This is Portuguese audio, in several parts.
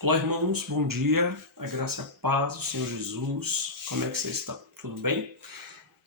Olá, irmãos, bom dia, a graça e a paz do Senhor Jesus, como é que você está? Tudo bem?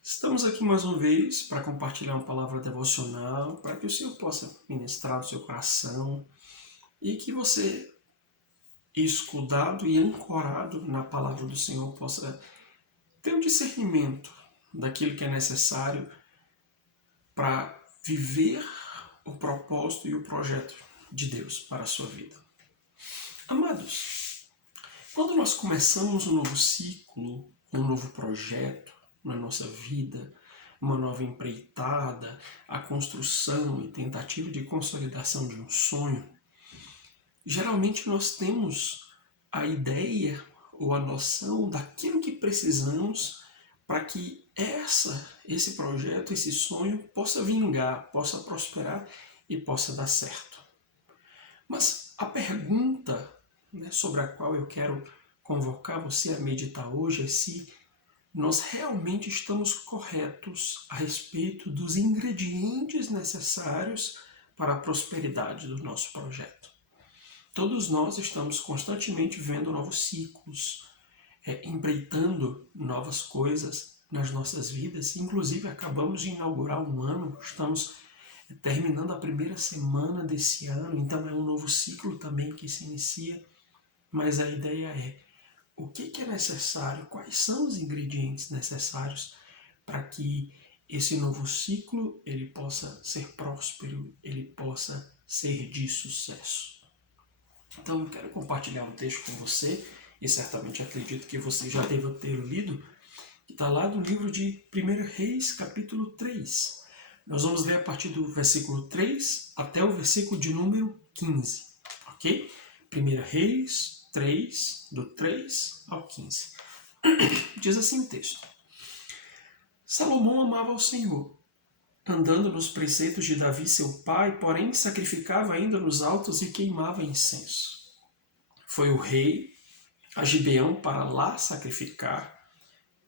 Estamos aqui mais uma vez para compartilhar uma palavra devocional, para que o Senhor possa ministrar o seu coração e que você, escudado e ancorado na palavra do Senhor, possa ter o discernimento daquilo que é necessário para viver o propósito e o projeto de Deus para a sua vida. Amados, quando nós começamos um novo ciclo, um novo projeto na nossa vida, uma nova empreitada, a construção e tentativa de consolidação de um sonho, geralmente nós temos a ideia ou a noção daquilo que precisamos para que esse projeto, esse sonho possa vingar, possa prosperar e possa dar certo. Mas a pergunta sobre a qual eu quero convocar você a meditar hoje é se nós realmente estamos corretos a respeito dos ingredientes necessários para a prosperidade do nosso projeto. Todos nós estamos constantemente vendo novos ciclos, empreitando novas coisas nas nossas vidas. Inclusive, acabamos de inaugurar um ano, estamos terminando a primeira semana desse ano, então é um novo ciclo também que se inicia. Mas a ideia é o que é necessário, quais são os ingredientes necessários para que esse novo ciclo ele possa ser próspero, ele possa ser de sucesso. Então eu quero compartilhar um texto com você, e certamente acredito que você já deva ter lido, que está lá no livro de 1 Reis, capítulo 3. Nós vamos ler a partir do versículo 3 até o versículo de número 15, ok? 1 Reis 3, do 3 ao 15. Diz assim o texto: Salomão amava ao Senhor, andando nos preceitos de Davi seu pai, porém sacrificava ainda nos altos e queimava incenso. Foi o rei a Gibeão para lá sacrificar,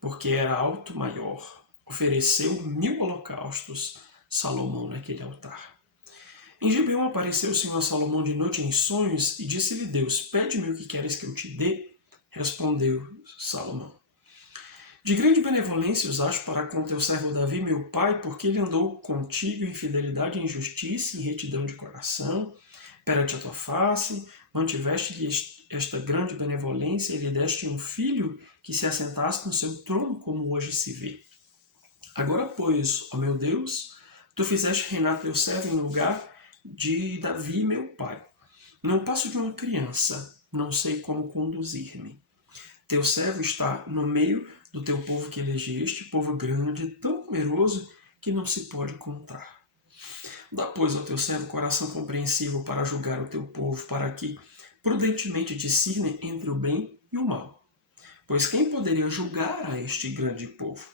porque era alto maior. Ofereceu 1000 holocaustos Salomão naquele altar. Em Gibeão apareceu o Senhor a Salomão de noite em sonhos e disse-lhe Deus: Pede-me o que queres que eu te dê. Respondeu Salomão: De grande benevolência os acho para com teu servo Davi, meu pai, porque ele andou contigo em fidelidade, em justiça e em retidão de coração, perante a tua face, mantiveste-lhe esta grande benevolência e lhe deste um filho que se assentasse no seu trono, como hoje se vê. Agora, pois, ó meu Deus, tu fizeste reinar teu servo em lugar de Davi, meu pai. Não passo de uma criança, não sei como conduzir-me. Teu servo está no meio do teu povo que elegeste, povo grande, tão numeroso que não se pode contar. Dá, pois, ao teu servo coração compreensivo para julgar o teu povo, para que prudentemente discerne entre o bem e o mal. Pois quem poderia julgar a este grande povo?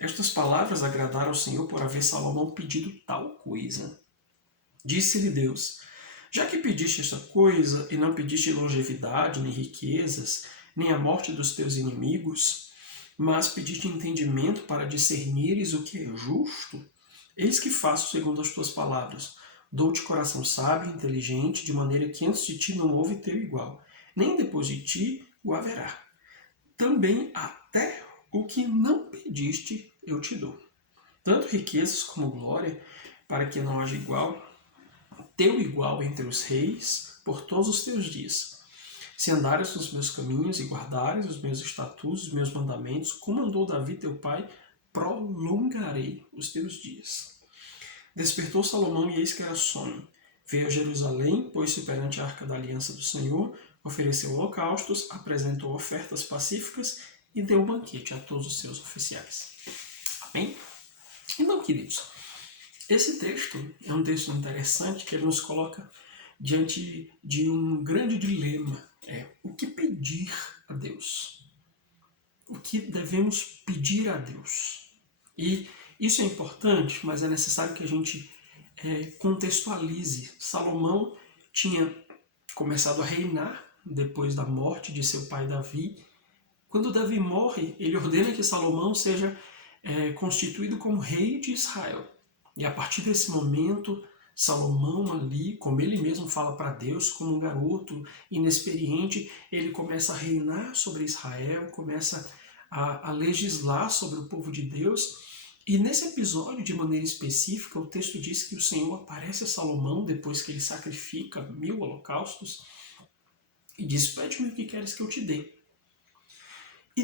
Estas palavras agradaram ao Senhor por haver Salomão pedido tal coisa. Disse-lhe Deus: Já que pediste esta coisa, e não pediste longevidade, nem riquezas, nem a morte dos teus inimigos, mas pediste entendimento para discernires o que é justo, eis que faço segundo as tuas palavras. Dou-te coração sábio e inteligente, de maneira que antes de ti não houve teu igual, nem depois de ti o haverá. Também até o que não pediste eu te dou. Tanto riquezas como glória, para que não haja teu igual entre os reis, por todos os teus dias. Se andares nos meus caminhos e guardares os meus estatutos, os meus mandamentos, como andou Davi teu pai, prolongarei os teus dias. Despertou Salomão e eis que era sonho. Veio a Jerusalém, pôs-se perante a arca da aliança do Senhor, ofereceu holocaustos, apresentou ofertas pacíficas e deu banquete a todos os seus oficiais. Amém? Então, queridos, esse texto é um texto interessante que ele nos coloca diante de um grande dilema. O que pedir a Deus? O que devemos pedir a Deus? E isso é importante, mas é necessário que a gente contextualize. Salomão tinha começado a reinar depois da morte de seu pai Davi. Quando Davi morre, ele ordena que Salomão seja constituído como rei de Israel. E a partir desse momento, Salomão ali, como ele mesmo fala para Deus, como um garoto inexperiente, ele começa a reinar sobre Israel, começa a legislar sobre o povo de Deus. E nesse episódio, de maneira específica, o texto diz que o Senhor aparece a Salomão depois que ele sacrifica 1000 holocaustos e diz: pede-me o que queres que eu te dê. E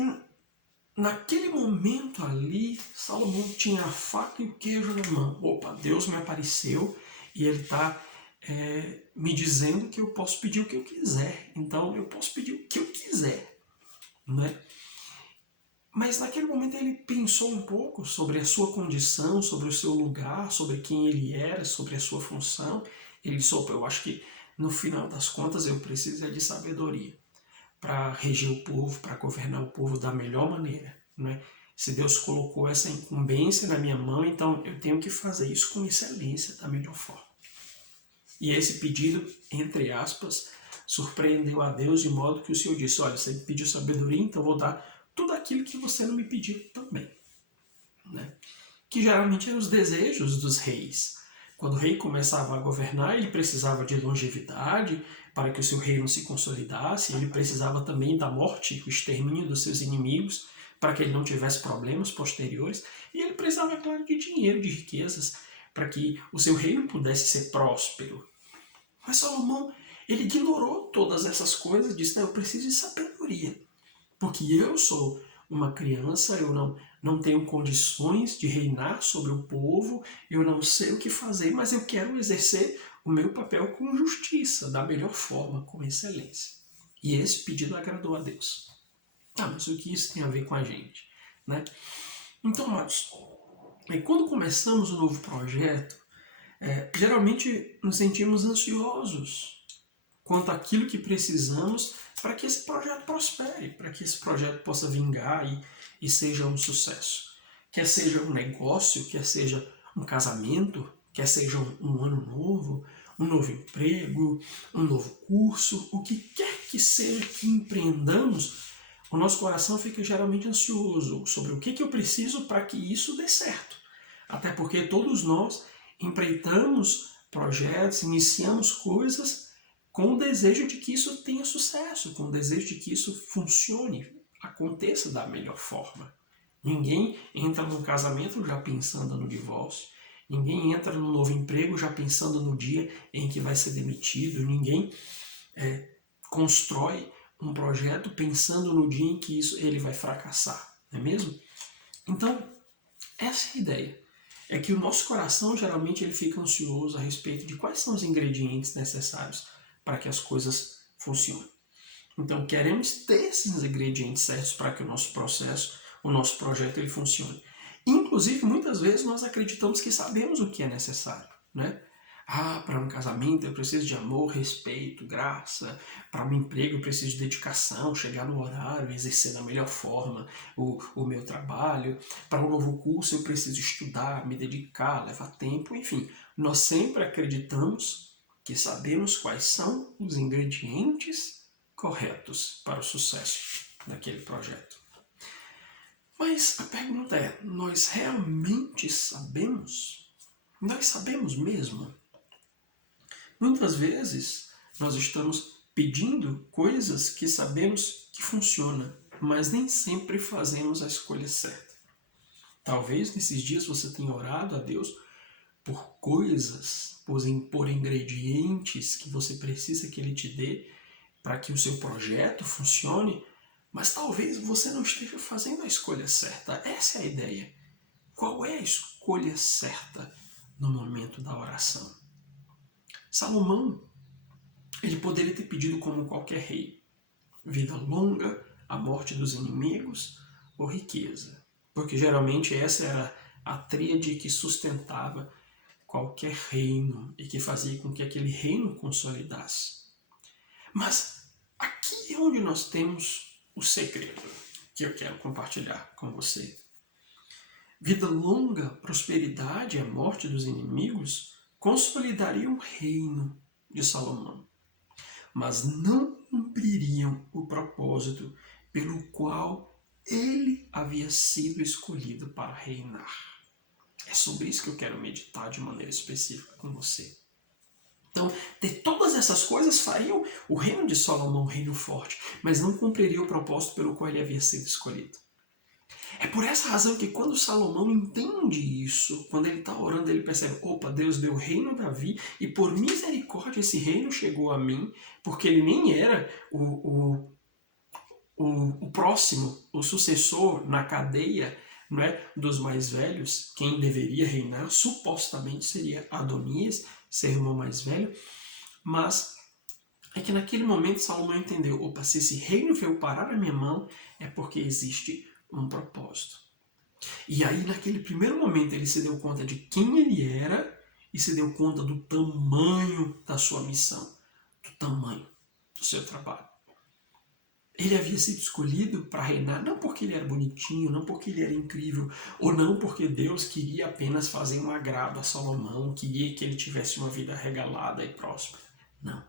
naquele momento ali, Salomão tinha a faca e o queijo na mão. Opa, Deus me apareceu e ele está me dizendo que eu posso pedir o que eu quiser. Então eu posso pedir o que eu quiser, né? Mas naquele momento ele pensou um pouco sobre a sua condição, sobre o seu lugar, sobre quem ele era, sobre a sua função. Ele disse: opa, eu acho que no final das contas eu preciso de sabedoria para reger o povo, para governar o povo da melhor maneira, né? Se Deus colocou essa incumbência na minha mão, então eu tenho que fazer isso com excelência, da melhor forma. E esse pedido, entre aspas, surpreendeu a Deus de modo que o Senhor disse: olha, você me pediu sabedoria, então eu vou dar tudo aquilo que você não me pediu também, né? Que geralmente eram os desejos dos reis. Quando o rei começava a governar, ele precisava de longevidade para que o seu reino se consolidasse, ele precisava também da morte, o extermínio dos seus inimigos, para que ele não tivesse problemas posteriores, e ele precisava, claro, de dinheiro, de riquezas, para que o seu reino pudesse ser próspero. Mas Salomão, ele ignorou todas essas coisas e disse: não, eu preciso de sabedoria, porque eu sou uma criança, eu não tenho condições de reinar sobre o povo, eu não sei o que fazer, mas eu quero exercer o meu papel com justiça, da melhor forma, com excelência. E esse pedido agradou a Deus. Ah, mas o que isso tem a ver com a gente, né? Então, amados, quando começamos um novo projeto, geralmente nos sentimos ansiosos quanto àquilo que precisamos para que esse projeto prospere, para que esse projeto possa vingar e seja um sucesso. Quer seja um negócio, quer seja um casamento, quer seja um ano novo, um novo emprego, um novo curso, o que quer que seja que empreendamos, o nosso coração fica geralmente ansioso sobre o que eu preciso para que isso dê certo. Até porque todos nós empreitamos projetos, iniciamos coisas com o desejo de que isso tenha sucesso, com o desejo de que isso funcione, aconteça da melhor forma. Ninguém entra num casamento já pensando no divórcio, ninguém entra num novo emprego já pensando no dia em que vai ser demitido, ninguém constrói um projeto pensando no dia em que ele vai fracassar, não é mesmo? Então, essa é a ideia. É que o nosso coração geralmente ele fica ansioso a respeito de quais são os ingredientes necessários para que as coisas funcionem. Então, queremos ter esses ingredientes certos para que o nosso processo, o nosso projeto, ele funcione. Inclusive, muitas vezes nós acreditamos que sabemos o que é necessário, né? Ah, para um casamento eu preciso de amor, respeito, graça. Para um emprego eu preciso de dedicação, chegar no horário, exercer da melhor forma o meu trabalho. Para um novo curso eu preciso estudar, me dedicar, levar tempo, enfim. Nós sempre acreditamos que sabemos quais são os ingredientes corretos para o sucesso daquele projeto. Mas a pergunta é, nós realmente sabemos? Nós sabemos mesmo? Muitas vezes nós estamos pedindo coisas que sabemos que funcionam, mas nem sempre fazemos a escolha certa. Talvez nesses dias você tenha orado a Deus por coisas, por ingredientes que você precisa que Ele te dê para que o seu projeto funcione, mas talvez você não esteja fazendo a escolha certa. Essa é a ideia. Qual é a escolha certa no momento da oração? Salomão, ele poderia ter pedido como qualquer rei: vida longa, a morte dos inimigos ou riqueza. Porque geralmente essa era a tríade que sustentava qualquer reino e que fazia com que aquele reino consolidasse. Mas aqui é onde nós temos o segredo que eu quero compartilhar com você. Vida longa, prosperidade e a morte dos inimigos consolidariam o reino de Salomão, mas não cumpririam o propósito pelo qual ele havia sido escolhido para reinar. É sobre isso que eu quero meditar de maneira específica com você. Então, ter todas essas coisas fariam o reino de Salomão um reino forte, mas não cumpriria o propósito pelo qual ele havia sido escolhido. É por essa razão que quando Salomão entende isso, quando ele está orando, ele percebe, opa, Deus deu o reino a Davi e por misericórdia esse reino chegou a mim, porque ele nem era o próximo, o sucessor na cadeia, não é, dos mais velhos. Quem deveria reinar supostamente seria Adonias, seu irmão mais velho, mas é que naquele momento Salomão entendeu, opa, se esse reino veio parar na minha mão, é porque existe um propósito. E aí naquele primeiro momento ele se deu conta de quem ele era e se deu conta do tamanho da sua missão, do tamanho do seu trabalho. Ele havia sido escolhido para reinar não porque ele era bonitinho, não porque ele era incrível, ou não porque Deus queria apenas fazer um agrado a Salomão, queria que ele tivesse uma vida regalada e próspera. Não.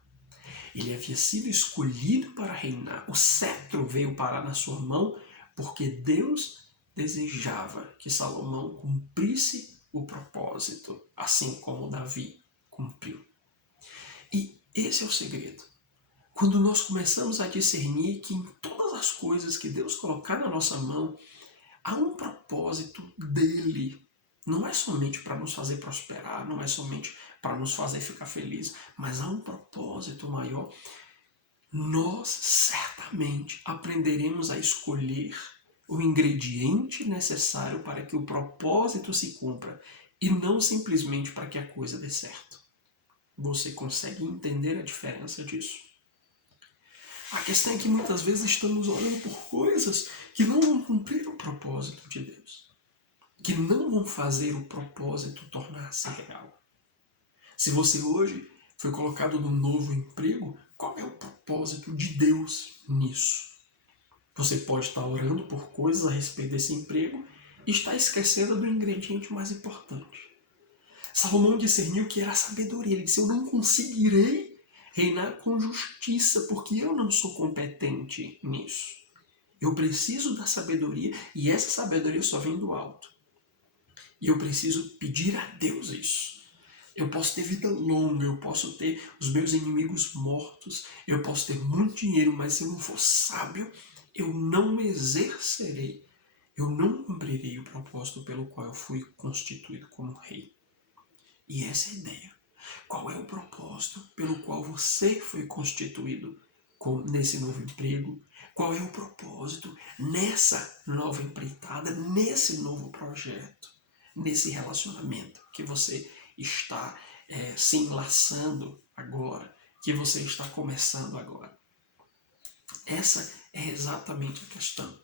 Ele havia sido escolhido para reinar. O cetro veio parar na sua mão porque Deus desejava que Salomão cumprisse o propósito, assim como Davi cumpriu. E esse é o segredo. Quando nós começamos a discernir que em todas as coisas que Deus colocar na nossa mão, há um propósito dele. Não é somente para nos fazer prosperar, não é somente para nos fazer ficar felizes, mas há um propósito maior. Nós certamente aprenderemos a escolher o ingrediente necessário para que o propósito se cumpra e não simplesmente para que a coisa dê certo. Você consegue entender a diferença disso? A questão é que muitas vezes estamos orando por coisas que não vão cumprir o propósito de Deus, que não vão fazer o propósito tornar-se real. Se você hoje foi colocado num novo emprego, qual é o propósito de Deus nisso? Você pode estar orando por coisas a respeito desse emprego e estar esquecendo do ingrediente mais importante. Salomão discerniu que era a sabedoria. Ele disse, eu não conseguirei reinar com justiça, porque eu não sou competente nisso. Eu preciso da sabedoria, e essa sabedoria só vem do alto. E eu preciso pedir a Deus isso. Eu posso ter vida longa, eu posso ter os meus inimigos mortos, eu posso ter muito dinheiro, mas se eu não for sábio, eu não exercerei, eu não cumprirei o propósito pelo qual eu fui constituído como rei. E essa é a ideia. Qual é o propósito pelo qual você foi constituído nesse novo emprego? Qual é o propósito nessa nova empreitada, nesse novo projeto, nesse relacionamento que você está se enlaçando agora, que você está começando agora? Essa é exatamente a questão.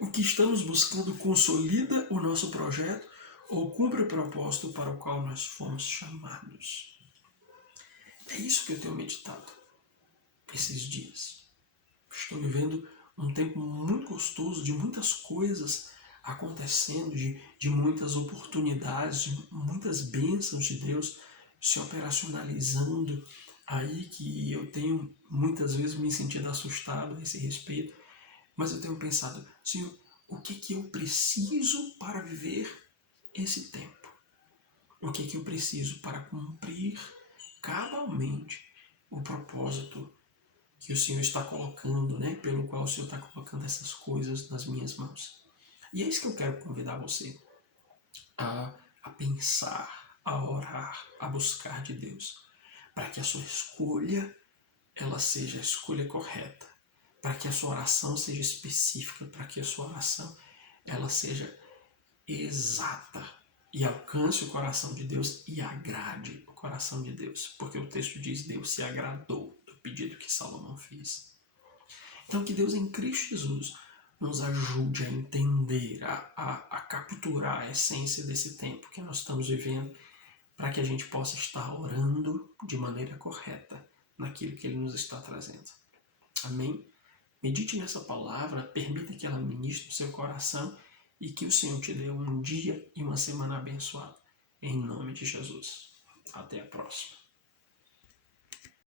O que estamos buscando consolida o nosso projeto ou cumpre o propósito para o qual nós fomos chamados? É isso que eu tenho meditado esses dias. Estou vivendo um tempo muito gostoso, de muitas coisas acontecendo, de muitas oportunidades, de muitas bênçãos de Deus se operacionalizando aí, que eu tenho muitas vezes me sentido assustado a esse respeito, mas eu tenho pensado, Senhor, o que eu preciso para viver esse tempo? O que eu preciso para cumprir cabalmente o propósito que o Senhor está colocando, né? Pelo qual o Senhor está colocando essas coisas nas minhas mãos. E é isso que eu quero convidar você a pensar, a orar, a buscar de Deus, para que a sua escolha ela seja a escolha correta, para que a sua oração seja específica, para que a sua oração ela seja exata e alcance o coração de Deus e agrade o coração de Deus, porque o texto diz, Deus se agradou do pedido que Salomão fez. Então que Deus em Cristo Jesus nos ajude a entender, a capturar a essência desse tempo que nós estamos vivendo, para que a gente possa estar orando de maneira correta naquilo que Ele nos está trazendo. Amém? Medite nessa palavra, permita que ela ministre no seu coração e que o Senhor te dê um dia e uma semana abençoada. Em nome de Jesus. Até a próxima.